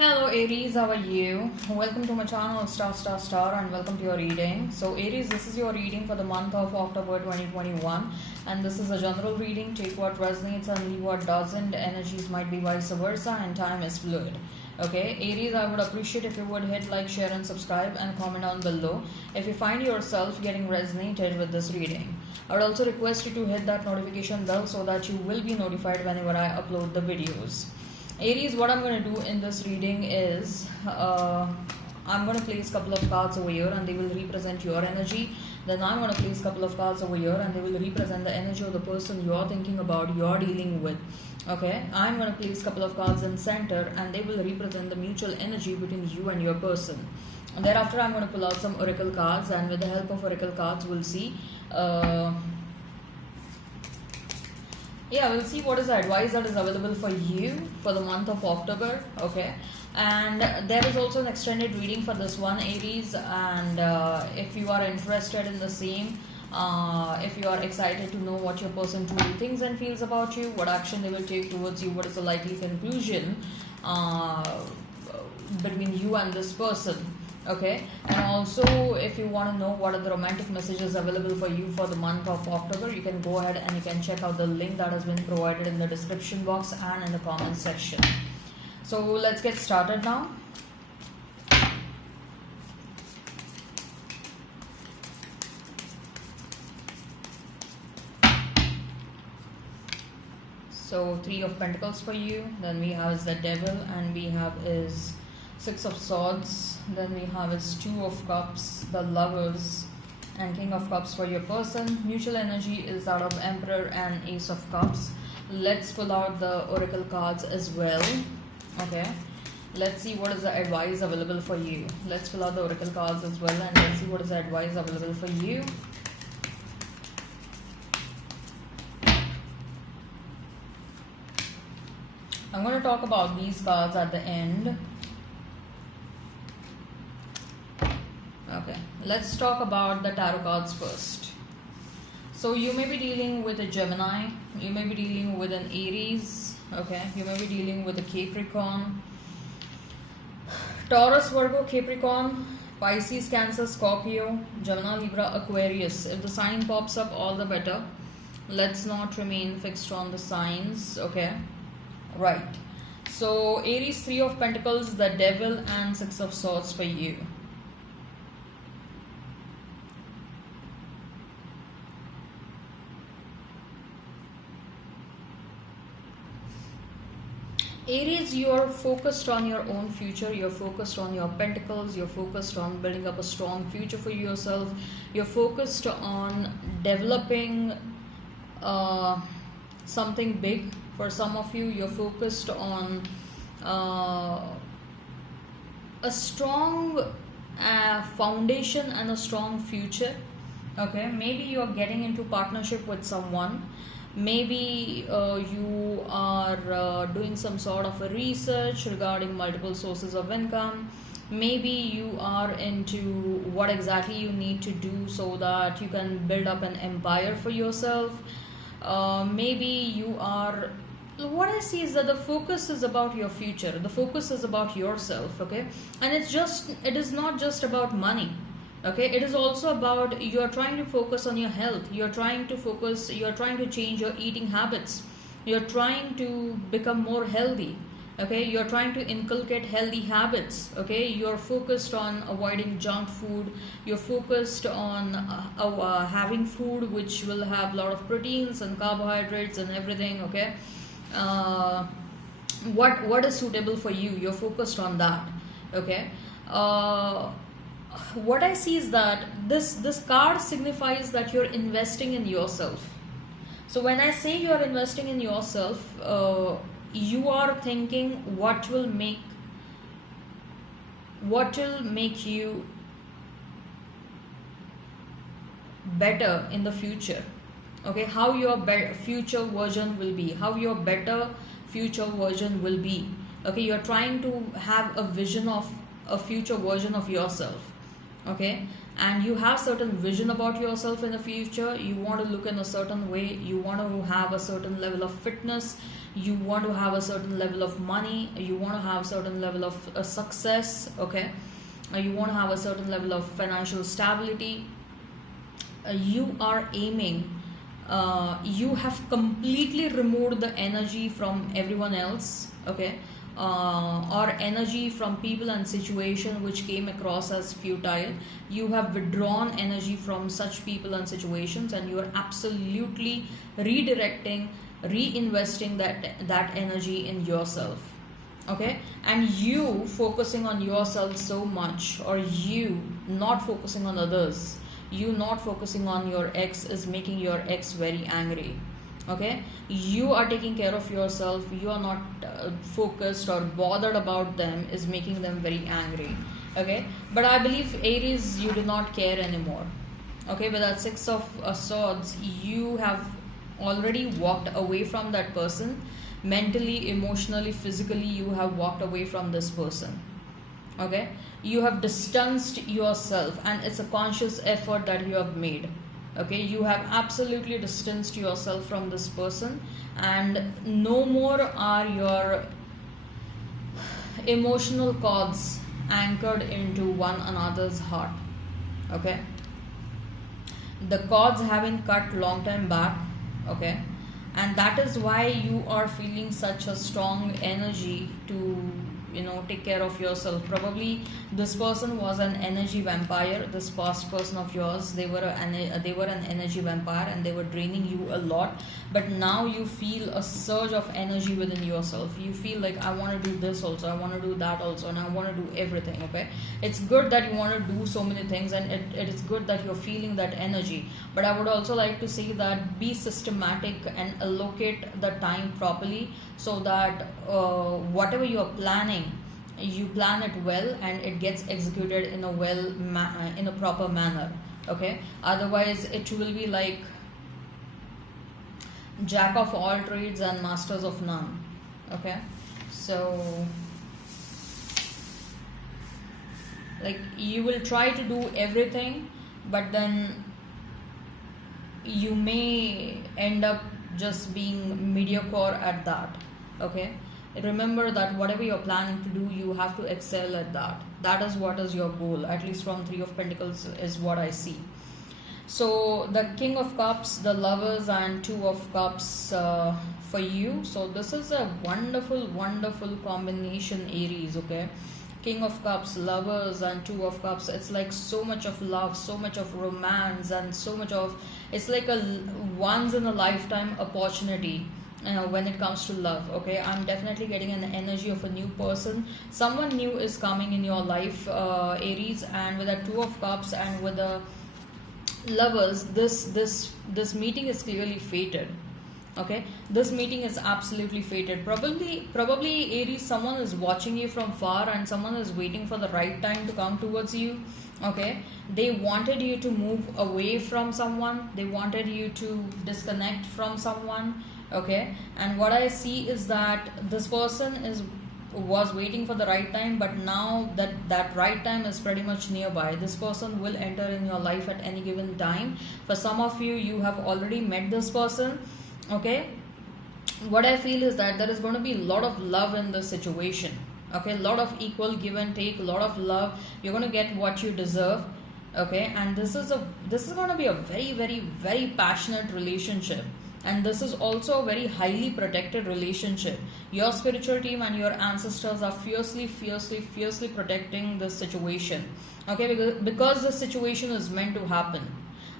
Hello Aries, how are you? Welcome to my channel Star and welcome to your reading. So Aries, this is your reading for the month of October 2021 and this is a general reading. Take what resonates and leave what doesn't. Energies might be vice versa and time is fluid. Okay, Aries, I would appreciate if you would hit like, share and subscribe and comment down below if you find yourself getting resonated with this reading. I would also request you to hit that notification bell so that you will be notified whenever I upload the videos. Aries, what I'm going to do in this reading is I'm going to place a couple of cards over here and they will represent your energy. Then I'm going to place a couple of cards over here and they will represent the energy of the person you're thinking about, you're dealing with. Okay, I'm going to place a couple of cards in center and they will represent the mutual energy between you and your person. And thereafter, I'm going to pull out some oracle cards and with the help of oracle cards, we'll see. We'll see what is the advice that is available for you for the month of October. Okay, and there is also an extended reading for this one, Aries, and if you are interested in the same, if you are excited to know what your person truly thinks and feels about you, what action they will take towards you, what is the likely conclusion between you and this person. Okay, and also if you want to know what are the romantic messages available for you for the month of October, you can go ahead and you can check out the link that has been provided in the description box and in the comment section. So let's get started now. So 3 of Pentacles for you, then we have is the Devil, and we have is 6 of Swords, then we have is 2 of Cups, the Lovers, and King of Cups for your person. Mutual energy is out of Emperor and Ace of Cups. Let's pull out the oracle cards as well. Okay, let's see what is the advice available for you. Let's pull out the oracle cards as well and let's see what is the advice available for you. I'm going to talk about these cards at the end. Okay, let's talk about the tarot cards first. So you may be dealing with a Gemini, you may be dealing with an Aries, okay, you may be dealing with a Capricorn, Taurus, Virgo, Capricorn, Pisces, Cancer, Scorpio, Gemini, Libra, Aquarius. If the sign pops up, all the better. Let's not remain fixed on the signs, okay, right. So Aries, 3 of Pentacles, the Devil, and 6 of Swords for you. Aries, you are focused on your own future, you're focused on your pentacles, you're focused on building up a strong future for yourself, you're focused on developing something big. For some of you, you're focused on a strong foundation and a strong future. Okay, maybe you're getting into partnership with someone. Maybe you are doing some sort of a research regarding multiple sources of income. Maybe you are into what exactly you need to do so that you can build up an empire for yourself. Maybe you are, what I see is that the focus is about your future, the focus is about yourself. Okay, and it is not just about money. Okay, it is also about, you are trying to focus on your health, you're trying to change your eating habits, you're trying to become more healthy. Okay, you're trying to inculcate healthy habits. Okay, you're focused on avoiding junk food, you're focused on having food which will have a lot of proteins and carbohydrates and everything. Okay, what is suitable for you, you're focused on that. Okay, what I see is that this card signifies that you're investing in yourself. So when I say you're investing in yourself, you are thinking what will make you better in the future. Okay, how your future version will be, how your better future version will be. Okay, you're trying to have a vision of a future version of yourself. Okay, and you have certain vision about yourself in the future. You want to look in a certain way, you want to have a certain level of fitness, you want to have a certain level of money, you want to have a certain level of success, okay. You want to have a certain level of financial stability. You are aiming, you have completely removed the energy from everyone else, okay, or energy from people and situation which came across as futile. You have withdrawn energy from such people and situations, and you are absolutely redirecting, reinvesting that energy in yourself, okay. And you focusing on yourself so much, or you not focusing on others, you not focusing on your ex is making your ex very angry, okay. You are taking care of yourself, you are not focused or bothered about them is making them very angry, okay. But I believe Aries, you do not care anymore, okay. With that Six of Swords, you have already walked away from that person. Mentally, emotionally, physically, you have walked away from this person, okay. You have distanced yourself, and it's a conscious effort that you have made, okay. You have absolutely distanced yourself from this person, and no more are your emotional cords anchored into one another's heart, okay. The cords have been cut long time back, okay. And that is why you are feeling such a strong energy to, take care of yourself. Probably this person was an energy vampire. This past person of yours, they were an energy vampire, and they were draining you a lot. But now you feel a surge of energy within yourself. You feel like, I want to do this also, I want to do that also, and I want to do everything, okay. It's good that you want to do so many things, and it is good that you're feeling that energy. But I would also like to say that be systematic and allocate the time properly, so that whatever you are planning, you plan it well, and it gets executed in a proper manner, okay. Otherwise it will be like jack of all trades and masters of none, okay. So like you will try to do everything, but then you may end up just being mediocre at that, okay. Remember that whatever you're planning to do, you have to excel at that. That is what is your goal, at least from Three of Pentacles is what I see. So the King of Cups, the Lovers, and Two of Cups for you. So this is a wonderful combination, Aries, okay. King of Cups, Lovers, and Two of Cups. It's like so much of love, so much of romance, and so much of, it's like a once in a lifetime opportunity when it comes to love, okay. I'm definitely getting an energy of a new person. Someone new is coming in your life, Aries. And with the Two of Cups and with the Lovers, this meeting is clearly fated, okay. This meeting is absolutely fated. Probably Aries, someone is watching you from far, and someone is waiting for the right time to come towards you, okay. They wanted you to move away from someone, they wanted you to disconnect from someone, okay. And what I see is that this person was waiting for the right time, but now that right time is pretty much nearby. This person will enter in your life at any given time. For some of you, you have already met this person, okay. What I feel is that there is going to be a lot of love in this situation, okay. A lot of equal give and take, a lot of love. You're going to get what you deserve, okay. And this is going to be a very passionate relationship, and this is also a very highly protected relationship. Your spiritual team and your ancestors are fiercely protecting this situation, okay. Because this situation is meant to happen.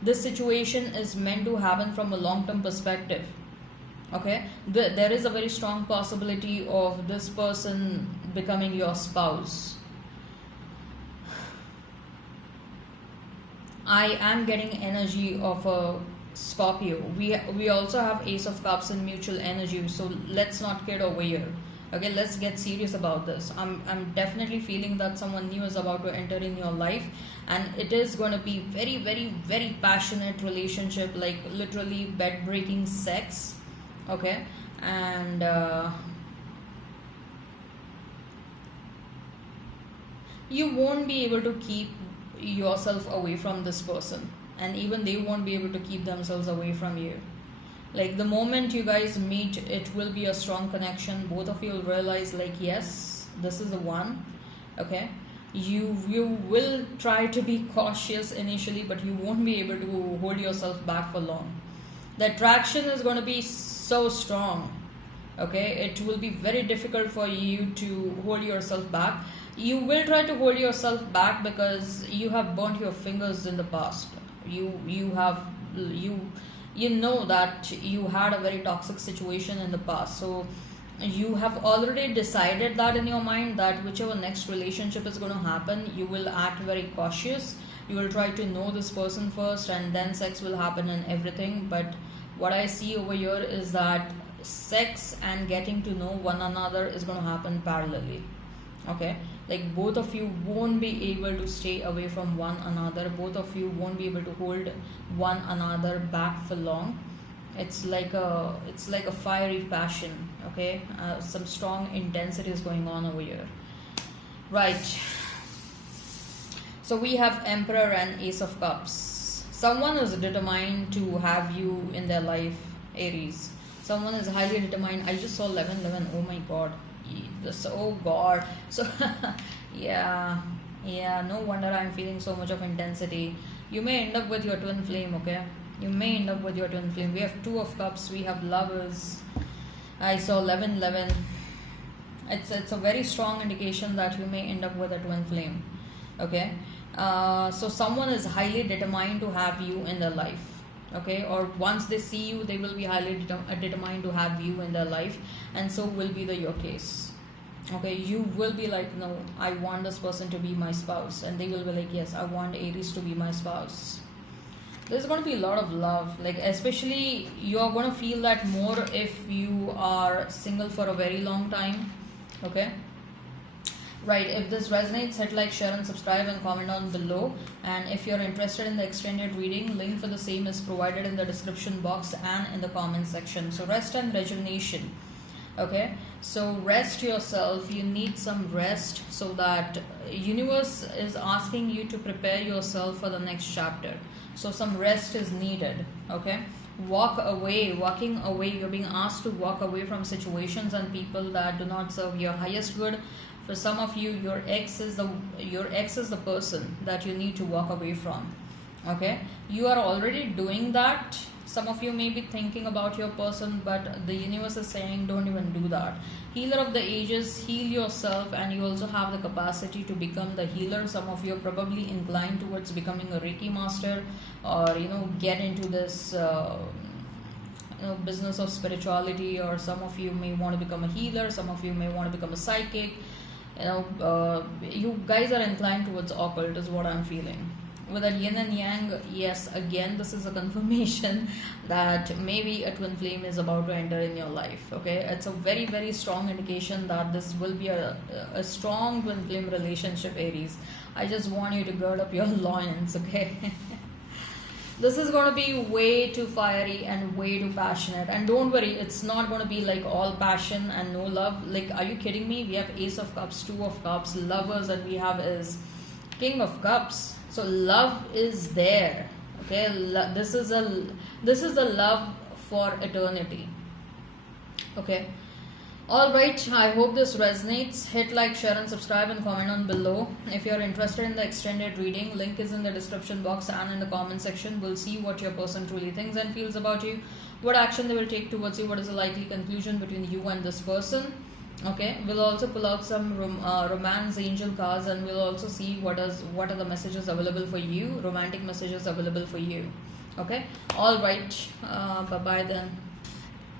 This situation is meant to happen from a long-term perspective, okay. There is a very strong possibility of this person becoming your spouse. I am getting energy of a Scorpio. We also have Ace of Cups in mutual energy, so let's not kid over here, okay. Let's get serious about this. I'm definitely feeling that someone new is about to enter in your life, and it is going to be very passionate relationship, like literally bed breaking sex, okay. And you won't be able to keep yourself away from this person, and even they won't be able to keep themselves away from you. Like the moment you guys meet, it will be a strong connection. Both of you will realize like, yes, this is the one. Okay, you will try to be cautious initially, but you won't be able to hold yourself back for long. The attraction is going to be so strong. Okay, it will be very difficult for you to hold yourself back. You will try to hold yourself back because you have burnt your fingers in the past. You know that you had a very toxic situation in the past, so you have already decided that in your mind that whichever next relationship is going to happen, you will act very cautious. You will try to know this person first, and then sex will happen and everything. But what I see over here is that sex and getting to know one another is going to happen parallelly. Okay, like both of you won't be able to stay away from one another. Both of you won't be able to hold one another back for long. It's like a fiery passion. Okay, some strong intensity is going on over here, right? So we have Emperor and Ace of Cups. Someone is determined to have you in their life, Aries. Someone is highly determined. I just saw 1111. Oh my god. Oh god. So yeah, no wonder I'm feeling so much of intensity. You may end up with your twin flame. Okay, you may end up with your twin flame. We have Two of Cups. We have Lovers. I saw 1111. It's a very strong indication that you may end up with a twin flame. Okay, so someone is highly determined to have you in their life. Okay, or once they see you, they will be highly determined to have you in their life, and so will be your case. Okay, you will be like, no, I want this person to be my spouse, and they will be like, yes, I want Aries to be my spouse. There's going to be a lot of love, like especially you're going to feel that more if you are single for a very long time. Okay, right, if this resonates, hit like, share and subscribe and comment down below. And if you're interested in the extended reading, link for the same is provided in the description box and in the comment section. So rest and rejuvenation. Okay, so rest yourself. You need some rest, so that universe is asking you to prepare yourself for the next chapter. So some rest is needed. Okay, walking away. You're being asked to walk away from situations and people that do not serve your highest good. For some of you, your ex is the person that you need to walk away from. Okay, you are already doing that. Some of you may be thinking about your person, but the universe is saying don't even do that. Healer of the ages, heal yourself, and you also have the capacity to become the healer. Some of you are probably inclined towards becoming a Reiki master, or get into this business of spirituality, or some of you may want to become a healer. Some of you may want to become a psychic. You guys are inclined towards occult is what I'm feeling. With that yin and yang, yes, again this is a confirmation that maybe a twin flame is about to enter in your life. Okay, it's a very, very strong indication that this will be a strong twin flame relationship, Aries. I just want you to gird up your loins. Okay. This is going to be way too fiery and way too passionate. And don't worry, it's not going to be like all passion and no love. Like, are you kidding me? We have Ace of Cups, Two of Cups, Lovers, and we have is King of Cups. So love is there. Okay, this is the love for eternity. Okay. Alright, I hope this resonates. Hit like, share and subscribe and comment on below. If you're interested in the extended reading, link is in the description box and in the comment section. We'll see what your person truly thinks and feels about you, what action they will take towards you, what is the likely conclusion between you and this person. Okay, we'll also pull out some romance angel cards, and we'll also see what are the messages available for you, romantic messages available for you. Okay, alright, bye bye then.